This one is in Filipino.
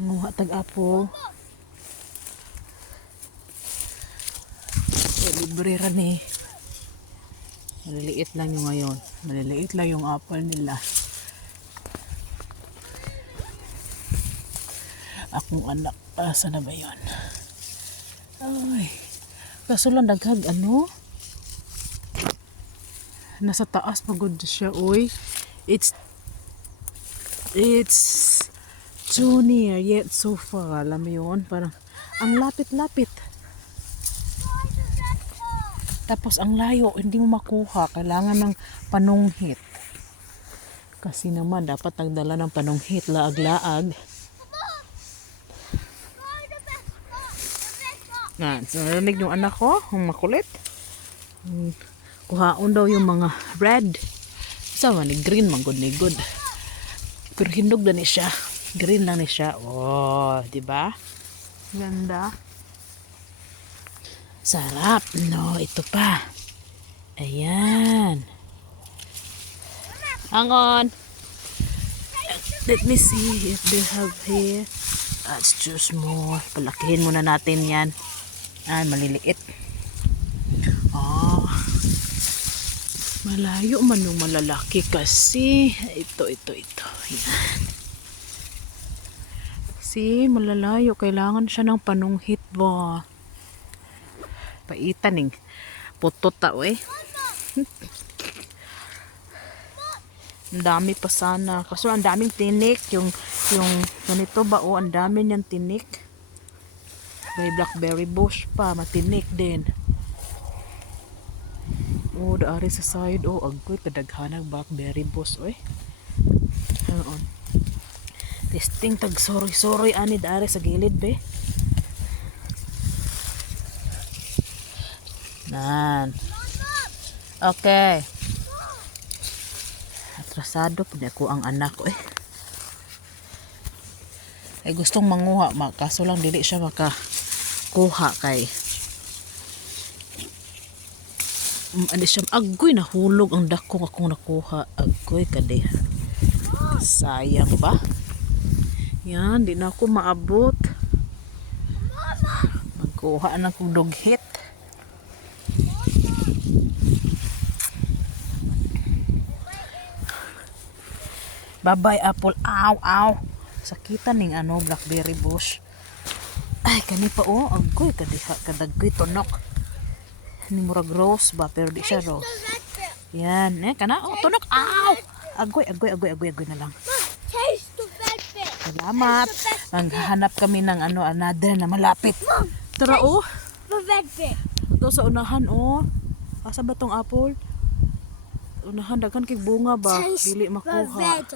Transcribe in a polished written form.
Nguha tag-apple. Libre rin eh. Maliliit lang yung ngayon. Maliliit lang yung apple nila. Akong anak. Asa na ba yun? Ay. Kaso lang daghag ano? Nasa taas pagod siya. Uy. It's too near yet so far. Alam mo yun? Parang ang lapit-lapit. Tapos ang layo, hindi mo makuha. Kailangan ng panunghit. Kasi naman, dapat nagdala ng panunghit, laag-laag. Nga, so narinig yung anak ko, ang makulit. Kuhaon daw yung mga red. Sama ni green, manggod ni good. Pero hindog na ni siya. Green lang ni siya. Oh, di ba? Ganda. Sarap. No, ito pa. Ayan. Hang on. Let me see if they have here. Let's choose more. Palakihin muna natin yan. Maliliit. Oh. Malayo man yung malalaki kasi. Ito. Ayan. See, malalayo. Kailangan siya ng panunghit ba? Paitan eh. Putot tao eh. Ang dami pa sana. Kaso ang daming tinik. Yung ganito ba o ang dami niyang tinik. May blackberry bush pa. Matinik din. Oh, daari sa side. Oh, agoy. Kadaghanang blackberry bush. Oy. Hang on. Testing tag soroy ani daari sa gilid be. Nan. Okay. Atrasado po ako ang anak ko eh. Ay gustong manguha, kaso lang dili siya makakuha kay ano siya, agoy nahulog ang dako akong nakuha. Agoy kade. Sayang ba? Yan, di na ako maabot. Magkuha na akong dughit. Bye-bye apple. Ow. Sakitan ning blackberry bush. Ay, kani pa agoy kadiha kadaggoy tunok. Ni murag rose ba pero di siya rose. Yan, kana tunok. Ow! Agoy na lang. Salamat. Maghahanap kami ng another na malapit. Tara Ito sa unahan Asa ba tong apple? Unahan daghan kay bunga ba? Dili makuha.